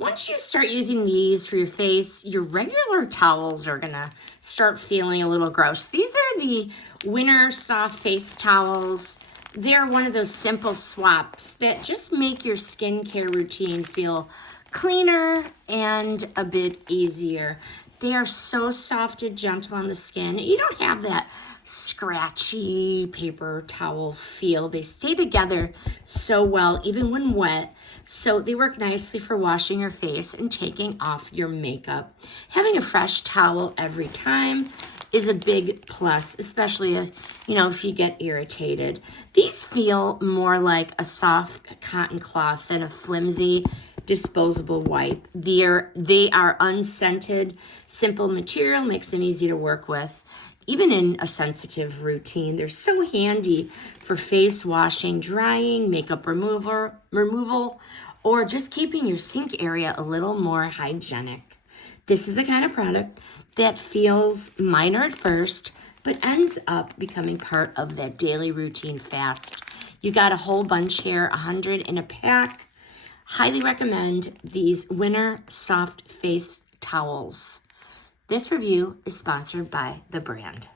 Once you start using these for your face, your regular towels are gonna start feeling a little gross. These are the Winter Soft Face Towels. They're one of those simple swaps that just make your skincare routine feel cleaner and a bit easier. They are so soft and gentle on the skin. You don't have that scratchy paper towel feel. They stay together so well, even when wet. So they work nicely for washing your face and taking off your makeup. Having a fresh towel every time is a big plus, especially if you get irritated. These feel more like a soft cotton cloth than a flimsy disposable wipe. They are unscented, simple material, makes them easy to work with. Even in a sensitive routine, they're so handy for face washing, drying, makeup removal, or just keeping your sink area a little more hygienic. This is the kind of product that feels minor at first, but ends up becoming part of that daily routine fast. You got a whole bunch here, 100 in a pack. Highly recommend these Winter Soft Face Towels. This review is sponsored by the brand.